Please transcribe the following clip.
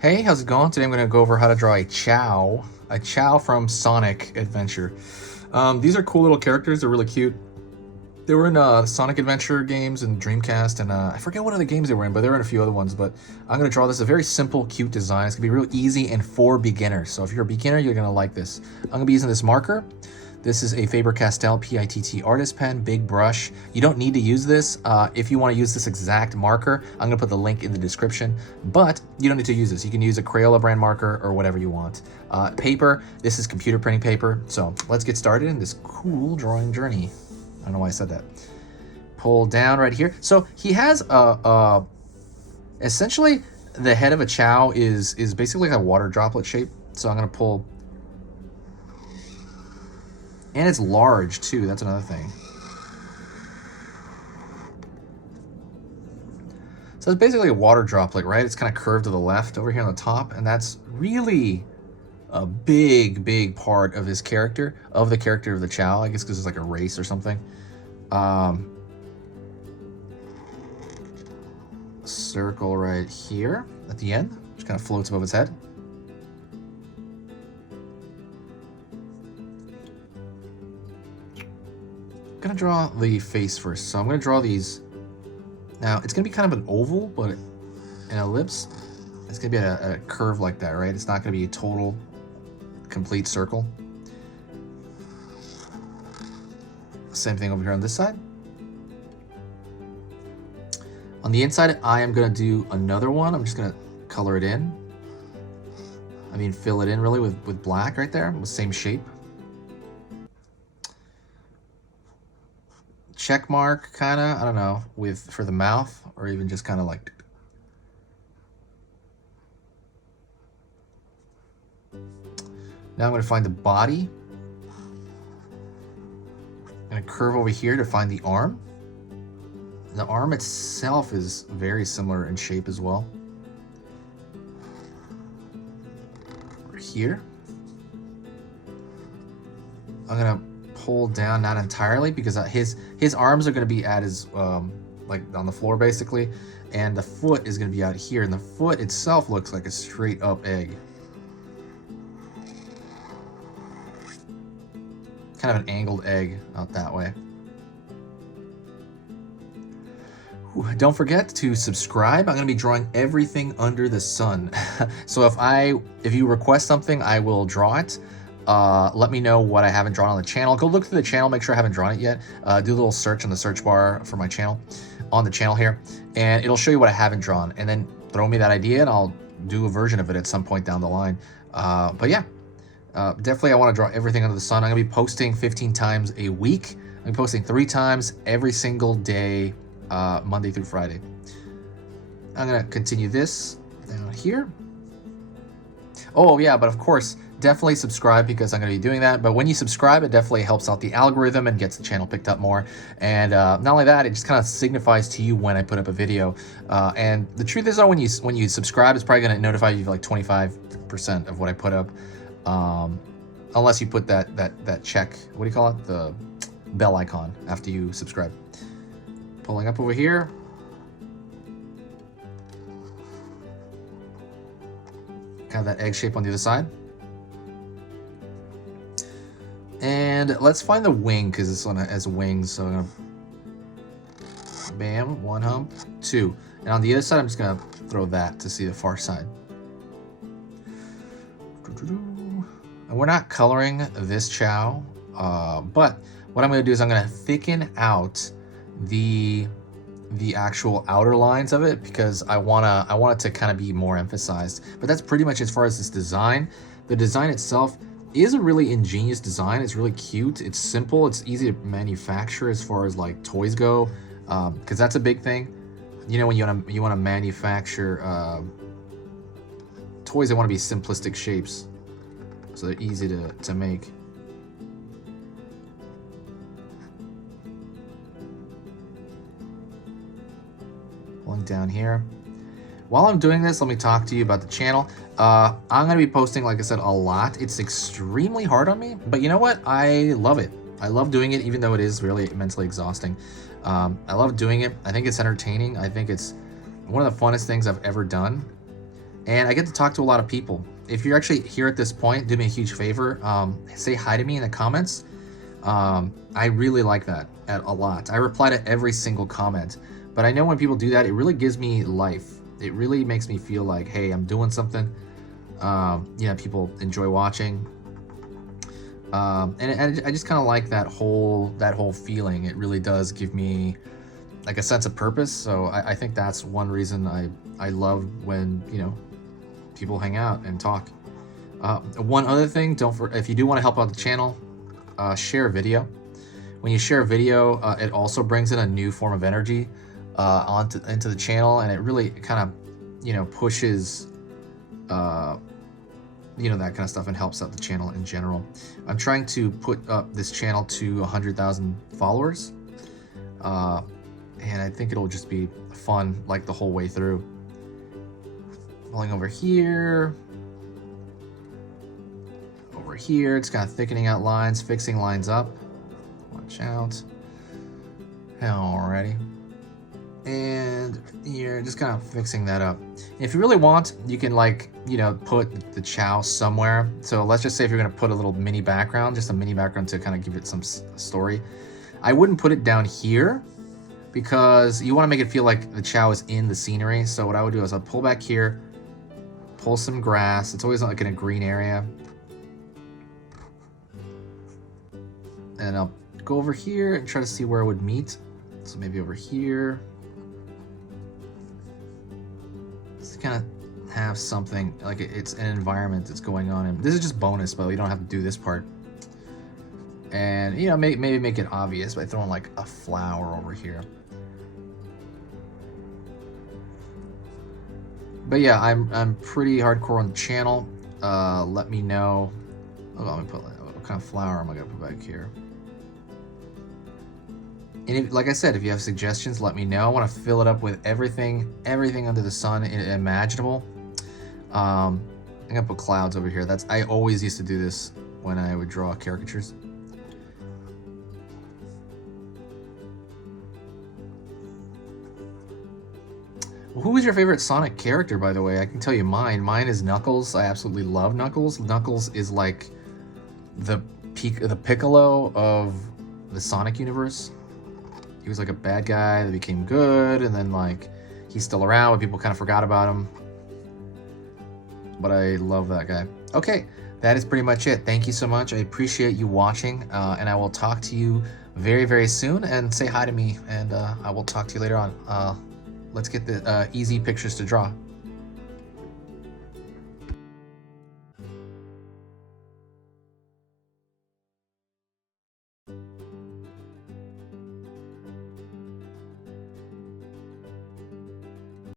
Hey, how's it going? Today I'm going to go over how to draw a Chao from Sonic Adventure. These are cool little characters. They're really cute. They were in Sonic Adventure games and Dreamcast, and I forget what other games they were in, but they were in a few other ones. But I'm going to draw this a very simple, cute design. It's going to be real easy and for beginners. So if you're a beginner, you're going to like this. I'm going to be using this marker. This is a Faber-Castell PITT artist pen, big brush. You don't need to use this. If you want to use this exact marker, I'm going to put the link in the description, but you don't need to use this. You can use a Crayola brand marker or whatever you want. Paper, this is computer printing paper. So let's get started in this cool drawing journey. I don't know why I said that. Pull down right here. So he has essentially the head of a Chao is basically like a water droplet shape. So I'm going to pull. And it's large too, that's another thing. So it's basically a water droplet, right? It's kind of curved to the left over here on the top, and that's really a big part of his character, of the character of the Chao, I guess because it's like a race or something. Circle right here at the end, which kind of floats above his head. I'm gonna draw the face first. So I'm gonna draw these. Now it's gonna be kind of an oval, but an ellipse. It's gonna be a curve like that, right? It's not gonna be a total, complete circle. Same thing over here on this side. On the inside, I am gonna do another one. I'm just gonna color it in. I mean, fill it in really with black right there, with the same shape. Check mark, kind of, I don't know, for the mouth, or even just kind of like. Now I'm going to find the body. I'm going to curve over here to find the arm. The arm itself is very similar in shape as well. Over here. I'm going to pull down, not entirely, because his arms are going to be at his like on the floor basically, and the foot is going to be out here, and the foot itself looks like a straight up egg, kind of an angled egg out that way. Ooh, don't forget to subscribe. I'm going to be drawing everything under the sun. So if you request something, I will draw it. Let me know what I haven't drawn on the channel. Go look through the channel, make sure I haven't drawn it yet. Do a little search in the search bar for my channel, on the channel here, and it'll show you what I haven't drawn. And then throw me that idea and I'll do a version of it at some point down the line. But yeah, definitely I want to draw everything under the sun. I'm going to be posting 15 times a week. I'm going to be posting 3 times every single day, Monday through Friday. I'm going to continue this down here. Oh yeah, but of course, definitely subscribe because I'm going to be doing that. But when you subscribe, it definitely helps out the algorithm and gets the channel picked up more. And not only that, it just kind of signifies to you when I put up a video. And the truth is, though, when you subscribe, it's probably going to notify you like 25% of what I put up, unless you put that check. What do you call it? The bell icon after you subscribe. Pulling up over here. Kind of that egg shape on the other side. And let's find the wing, because this one has wings. So I'm gonna bam, 1 hump, 2. And on the other side, I'm just gonna throw that to see the far side. And we're not coloring this Chao, but what I'm gonna do is I'm gonna thicken out the actual outer lines of it, because I want it to kind of be more emphasized. But that's pretty much as far as this design. The design itself is a really ingenious design. It's really cute. It's simple. It's easy to manufacture as far as like toys go, because that's a big thing. You know, when you want to manufacture toys, they want to be simplistic shapes, so they're easy to make. Pulling down here. While I'm doing this, let me talk to you about the channel. I'm going to be posting, like I said, a lot. It's extremely hard on me, but you know what? I love it. I love doing it, even though it is really mentally exhausting. I love doing it. I think it's entertaining. I think it's one of the funnest things I've ever done. and I get to talk to a lot of people. If you're actually here at this point, do me a huge favor. Say hi to me in the comments. I really like that a lot. I reply to every single comment, but I know when people do that, it really gives me life. It really makes me feel like, hey, I'm doing something. People enjoy watching. And I just kind of like that whole feeling. It really does give me like a sense of purpose. So I think that's one reason I love when, people hang out and talk. One other thing, if you do want to help out the channel, share a video. When you share a video, it also brings in a new form of energy into the channel, and it really kind of, pushes, that kind of stuff, and helps out the channel in general. I'm trying to put up this channel to 100,000 followers, and I think it'll just be fun like the whole way through. Falling over here, it's kind of thickening out lines, fixing lines up. Watch out. Alrighty. And you're just kind of fixing that up. If you really want, you can put the Chao somewhere. So let's just say if you're going to put a little mini background, just a mini background to kind of give it some story. I wouldn't put it down here because you want to make it feel like the Chao is in the scenery. So what I would do is I'll pull back here, pull some grass. It's always like in a green area. And I'll go over here and try to see where it would meet. So maybe over here. Just kind of have something like it's an environment that's going on. And this is just bonus, but you don't have to do this part. And maybe make it obvious by throwing like a flower over here. But yeah, I'm pretty hardcore on the channel. Let me know. Oh, let me put what kind of flower am I gonna put back here? And like I said, if you have suggestions, let me know. I want to fill it up with everything under the sun imaginable. I'm gonna put clouds over here. I always used to do this when I would draw caricatures. Well, who is your favorite Sonic character, by the way? I can tell you mine. Mine is Knuckles. I absolutely love Knuckles. Knuckles is like the Piccolo of the Sonic universe. He was like a bad guy that became good, and then like he's still around, but people kind of forgot about him. But I love that guy. Okay, that is pretty much it. Thank you so much. I appreciate you watching, and I will talk to you very, very soon. And say hi to me, and I will talk to you later on. Let's get the easy pictures to draw.